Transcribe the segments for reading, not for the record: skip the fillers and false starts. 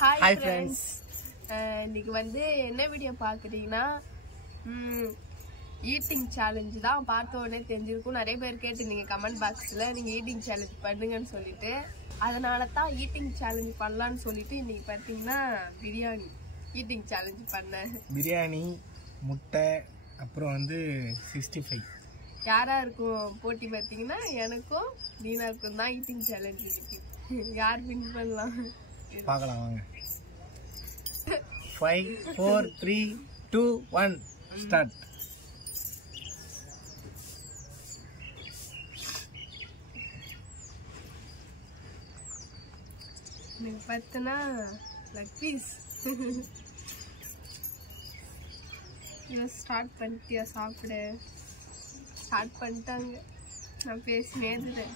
Hi friends. இன்னைக்கு வந்து என்ன வீடியோ பாக்குறீங்கன்னா ஈட்டிங் சேலஞ்ச் தான். பார்த்த உடனே தெரிஞ்சிருக்கும். நிறைய பேர் கேட்டிருந்தீங்க கமெண்ட் பாக்ஸ்ல நீங்க ஈட்டிங் சேலஞ்ச் பண்ணுங்கன்னு சொல்லிட்டு. அதனால தான் ஈட்டிங் சேலஞ்ச் பண்ணலான்னு சொல்லிட்டு இன்னைக்கு பார்த்தீங்கன்னா பிரியாணி ஈட்டிங் சேலஞ்ச் பண்ணேன். பிரியாணி, முட்டை, அப்புறம் வந்து 65. யாரா இருக்கும் போட்டி பார்த்தீங்கன்னா எனக்கும் நீனாக்கும் தான் ஈட்டிங் சேலஞ்ச் இருக்கு. யார் வின் பண்ணலாம் பார்க்கலாம் வாங்க. 5 4 3 2 1 ஸ்டார்ட். எனக்கு பார்த்தனா லக் பீஸ். இதை ஸ்டார்ட் பண்ணிட்டியா சாப்பிட? ஸ்டார்ட் பண்ணிட்டாங்க. நான் பேசினே இருந்தேன்.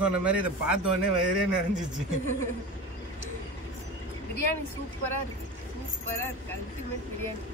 சொன்ன மாதிரி இதை பார்த்த உடனே வயிறே நிறைஞ்சிச்சு. பிரியாணி சூப்பரா இருக்கு, சூப்பரா இருக்கு. அல்டிமேட் பிரியாணி.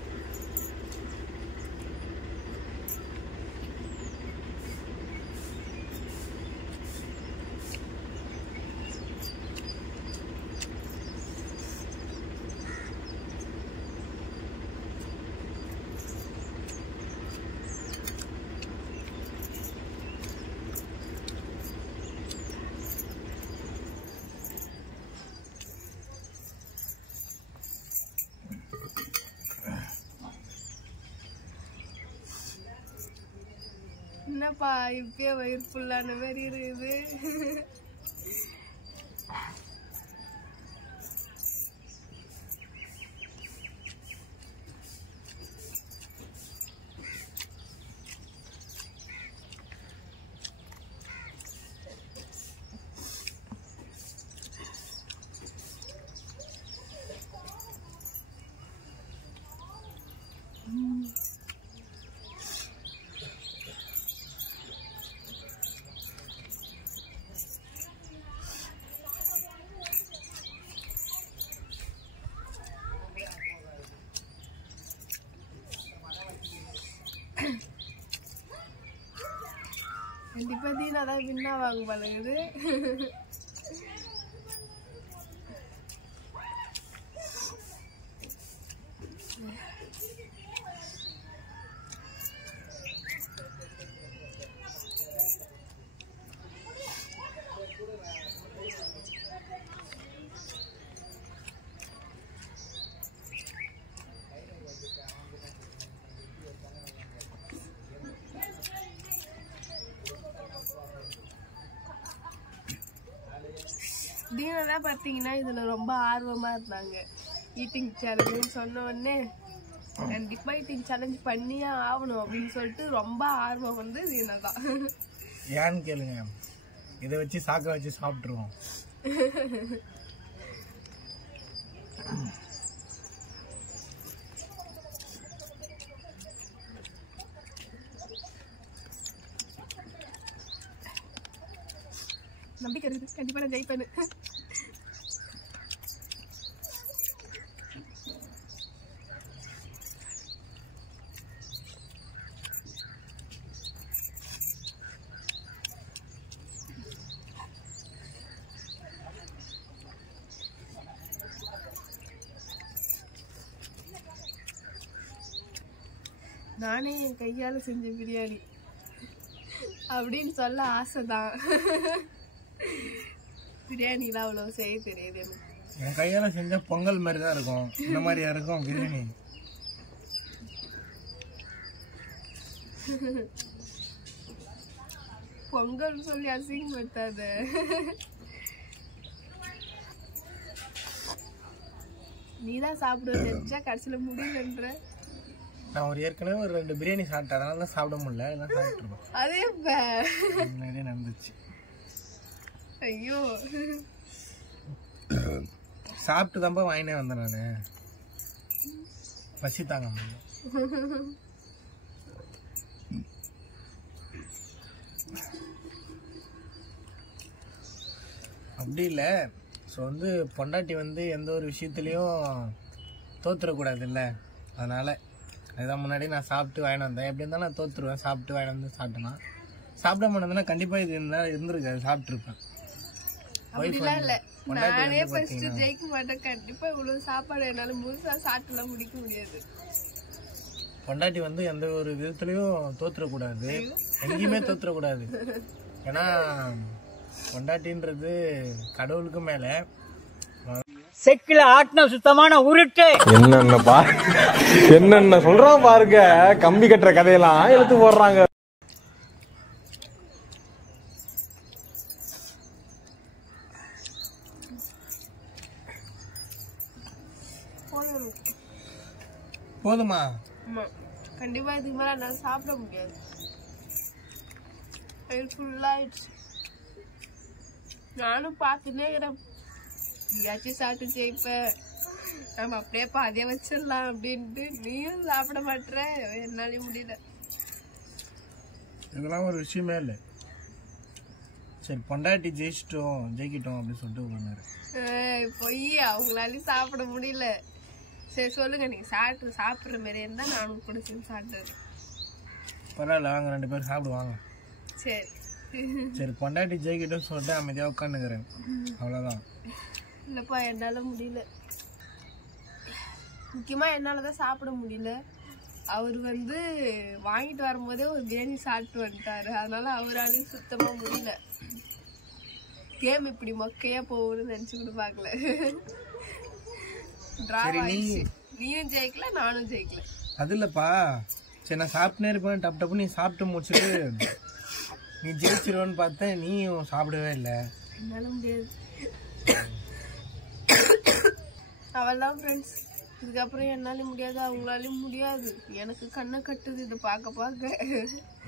என்னப்பா இப்பயே வயிறு ஃபுல்லான மாதிரி இருக்குது. கண்டிப்பா தீனா தான் வின்னா வாங்க பழகுது. தீனதான் பார்த்தீங்கன்னா இதுல ரொம்ப ஆர்வமா இருந்தாங்க. ஈட்டிங் சேலஞ்சுன்னு சொன்ன உடனே கண்டிப்பா ஈட்டிங் சேலஞ்ச் பண்ணியே ஆகணும் அப்படின்னு சொல்லிட்டு ரொம்ப ஆர்வம் வந்து தீனதான். ஏன்னு கேளுங்க, இதை வச்சு சாக்க வச்சு சாப்பிட்டுருவோம். நம்பிக்கை இருக்குது, கண்டிப்பா நான் ஜெயிப்பேன். நானே என் கையால செஞ்ச பிரியாணி அப்படின்னு சொல்ல ஆசைதான். பிரியாணிலாம் அவ்வளவு செய்ய தெரியாது எனக்கு. என் கையால செஞ்ச பொங்கல் மாதிரி தான் இருக்கும். இந்த மாதிரியா இருக்கும் பிரியாணி. பொங்கல் சொல்லி அசிங்கப்படுத்தாத. நீதான் சாப்பிட நினைச்சா கடைசியில முடியலன்ற. நான் ஒரு ஏற்கனவே ஒரு 2 பிரியாணி சாப்பிட்டேன், அதனால சாப்பிட முடியல. எல்லாம் சாப்பிட்டுருக்கோம். அதே முன்னாடியே நடந்துச்சு. ஐயோ, சாப்பிட்டு தான்ப்பா வாங்கினே வந்தேன் நானு. பசி தாங்க முடியும். அப்படி இல்லை. ஸோ வந்து பொண்டாட்டி வந்து எந்த ஒரு விஷயத்துலையும் தோத்துறக்கூடாது இல்லை, அதனால் அதுதான் முன்னாடி நான் சாப்பிட்டு வாங்கிட்டு வந்தேன். எப்படி இருந்தாலும் நான் தோற்றுருவேன். சாப்பிட்டு வாங்கிட்டு வந்து சாப்பிட்டேன்னா, சாப்பிடாம இருந்தேன்னா கண்டிப்பாக இது இருந்திருக்காது, சாப்பிட்ருப்பேன். அப்படிலாம் இல்ல, நானே ஃபர்ஸ்ட் ஜெயிக்க மாட்டேன். கண்டிப்பா இவ்வளவு சாப்பாடு என்னால முழுசா சாப்பிட்டுலாம் முடிக்க முடியாது. பொண்டாட்டி வந்து எந்த ஒரு விதத்துலயும் தோத்துறக்கூடாது, எங்கேயுமே தோத்துறக்கூடாது. ஏன்னா பொண்டாட்டின்றது கடவுளுக்கு மேல. செக்கில ஆட்டின சுத்தமான உருட்டு. என்னென்ன சொல்றான் பாருங்க, கம்பி கட்டுற கதையெல்லாம் எழுத்து போடுறாங்க. போதுமா? கண்டிப்பா இதுக்கு மேல என்னால சாப்பிட முடியாது. ஃபுல்லாயிடுச்சு. நானும் பார்த்துட்டே இருக்கிறேன், எங்கேயாச்சும் சாப்பிட்டு ஜெயிப்பேன், நம்ம அப்படியே பாதியா வச்சிடலாம் அப்படின்ட்டு. நீயும் சாப்பிட மாட்டேற, என்னாலையும் முடியல. இதெல்லாம் ஒரு விஷயமே இல்லை. சரி பொண்டாட்டி ஜெயிக்கிட்டோம் அப்படின்னு சொல்லிட்டு பண்ணாரு. பொய், அவங்களாலையும் சாப்பிட முடியல. சரி சொல்லுங்க, நீங்க சாப்பிடுற மாதிரி இருந்தா நானும் கூட சேர்ந்து சாப்பிடுறேன். பரவாயில்ல, வாங்க 2 பேரும் சாப்பிடுவாங்க. சரி சரி பொண்டாட்டி ஜெயிக்கிட்டோம் சொல்லிட்டு அமைதியா உட்காந்துக்கிறேன், அவ்வளவுதான். இல்லப்பா என்னால முடியல. முக்கியமா என்னாலதான் சாப்பிட முடியல. அவர் வந்து வாங்கிட்டு வரும்போதே ஒரு பிரியாணி சாப்பிட்டு வந்துட்டாரு, அதனால அவராலையும் சுத்தமா முடியல. கேம் இப்படி மொக்கையா போகும்னு நினைச்சு கூட பாக்கல. நீயும் ஜெயிக்கல, நானும் ஜெயிக்கல. அது இல்லப்பா, சரி நான் சாப்பிட்டே இருப்பேன், டப்பு நீ சாப்பிட்டு முடிச்சுட்டு நீ ஜெயிச்சிருவேன்னு பார்த்தேன், நீயும் சாப்பிடவே இல்லை. என்னால முடியாது. அவள்தான் ஃப்ரெண்ட்ஸ், இதுக்கப்புறம் என்னாலும் முடியாது, அவங்களாலையும் முடியாது. எனக்கு கண்ணை கட்டுது இதை பார்க்க.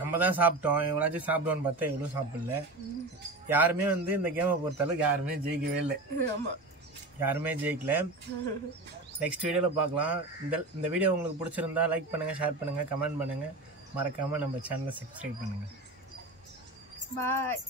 நம்ம தான் சாப்பிட்டோம், எவ்வளோச்சும் சாப்பிடுவோன்னு பார்த்தா எவ்வளோ சாப்பிடல. யாருமே வந்து இந்த கேமை பொறுத்தளவுக்கு யாருமே ஜெயிக்கவே இல்லை. ஆமா, யாருமே ஜெயிக்கல. நெக்ஸ்ட் வீடியோவில் பார்க்கலாம். இந்த வீடியோ உங்களுக்கு பிடிச்சிருந்தா லைக் பண்ணுங்கள், ஷேர் பண்ணுங்கள், கமெண்ட் பண்ணுங்கள். மறக்காமல் நம்ம சேனலை சப்ஸ்கிரைப் பண்ணுங்கள். பாய்.